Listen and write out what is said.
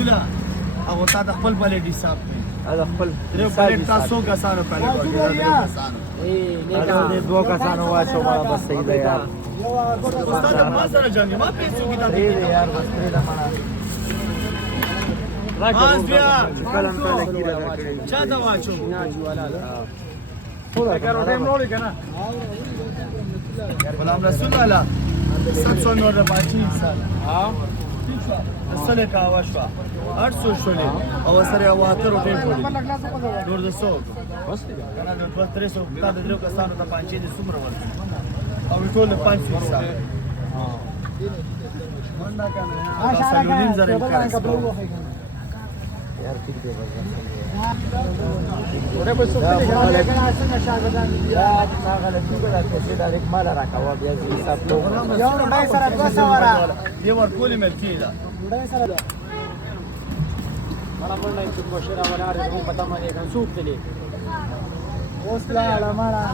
رسوله هغه تا د خپل پلیټ حساب کوي دا خپل درې پلیټ تاسو کسانو پلیټ ورکړي دا دوه کسانو واچو ما بس صحیح ده یار استاد ما سره جنګ ما پیسو کې دې یار بس پرې ده مانا ماز بیا کلم کله کیره درکړي چا دا واچو اگر ټیم نوړی کنه غلام رسول الله 700 نور باچی انسان ها سره کا واشوا 800 شولې او سره واتر ټیم پوری نور د 100 بس کنه نو 300 تا د درو کسانو ته پانچې د سمره ورته او ټول 500 حساب منډه کنه سلونیم زره امکان यार ठीक है बस ओरे बस सुखले गया लेकिन आज से शागर्दन या ना गलती को कैसे डायरेक्ट माल रखा हुआ बया जी सब लोग یو نه سره 200 ورا یو ور کولې ملکی دا ډای سره मला पण नाही चुक बशेरा वाला रे वो पता माने kan सूप के लिए اوس لا مالا